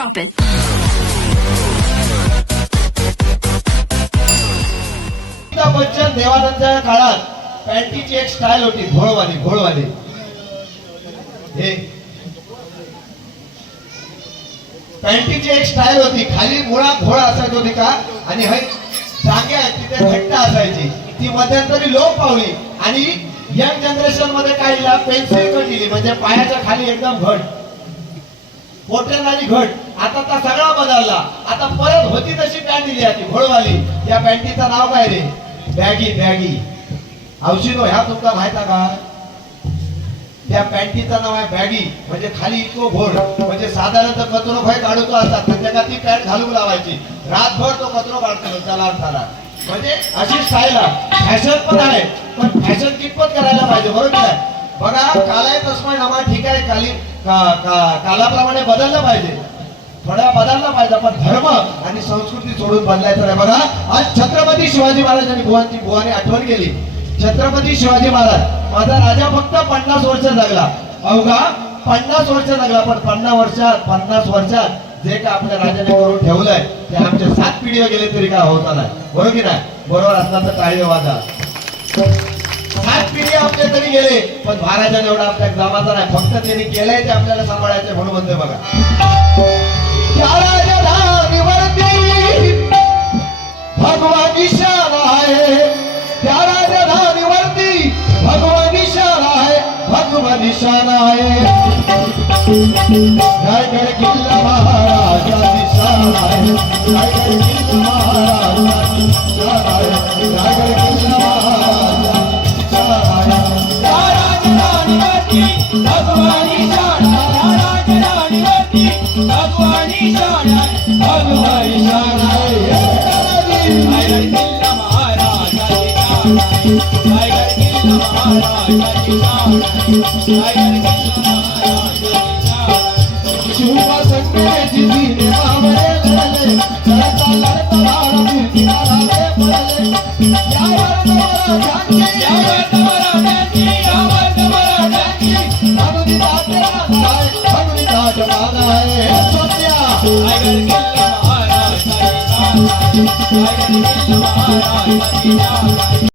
Drop it. Amitabh Bachchan देवानंदच्या काळात पॅन्टीची एक style होती, घोळवाली हे पॅन्टीची एक स्टाईल होती, खाली मुळा घोळ असायची होती का, आणि हे जांघ्या तिथे घट्ट असायची, ती मध्यंतरी लोप पावली आणि यंग जनरेशन मध्ये काय दिला, पेन्सिल कट दिली, म्हणजे पायाच्या खाली एकदम घट, पोटऱ्याची घट. आता तर सगळा बदलला, आता परत होती तशी पॅन्ट दिली आहे घोळवाली. या पॅन्टीचं नाव काय रे, बॅगी. औषधो ह्या तुमचा माहिती का, त्या पॅन्टीचं नाव आहे बॅगी, म्हणजे खाली इतको घोळ, म्हणजे साधारणतः कचरो खाय काढतो असतात त्याच्या ती पॅन्ट घालून लावायची, रातभर तो कचरो काढतो चला, म्हणजे अशी स्टाईल आहे. फॅशन पण आहे, पण फॅशन कितपत करायला पाहिजे, बरोबर आहे. बघा कालाय तस्मै नमा, ठीक आहे, कालाप्रमाणे बदललं पाहिजे, थोडा बदलला पाहिजे, पण धर्म आणि संस्कृती सोडून बदलायचं नाही. बघा आज छत्रपती शिवाजी महाराजांनी बुवांनी आठवण केली. छत्रपती शिवाजी महाराज माझा राजा फक्त 50 वर्ष जगला, अवघा 50 वर्ष जगला, पण 50 वर्षात जे का आपल्या राजाने करून ठेवलंय ते आमचे 7 पिढी गेले तरी काय होता नाही, बरोबर की नाही. बरोबर असणार तर टाळी वाजा. 7 पिढी आपले तरी गेले, पण महाराजाने एवढा आपल्या जमाचा नाही, फक्त त्यांनी केलंय ते आपल्याला सांभाळायचे, म्हणून म्हणते बघा, भगवान निशान आहे, त्या राजधानीवरती भगवान निशान आहे, भगवान निशान आहे. रायगड किल्ला महाराजा निशान आहे, रायगड किल्ला महाराजा निशान आहे, रायगड किल्ला महाराजा निशान आहे. त्या राजधानीवरती भगवान निशान आहे, राजधानीवरती भगवान निशान आहे, भगवान निशान आहे. रायगड किल्ला महाराजा निशान आहे, रायगड किल्ला महाराजा निशान आहे, रायगड किल्ला महाराजा निशान आहे. शिवबा संगमेची दिने बावळले, लढता लढता किनारे पडले, यावर मराठ्यांची भगवी राजमान आहे. रायगड किल्ला महाराजा निशान आहे, रायगड किल्ला महाराजा निशान आहे.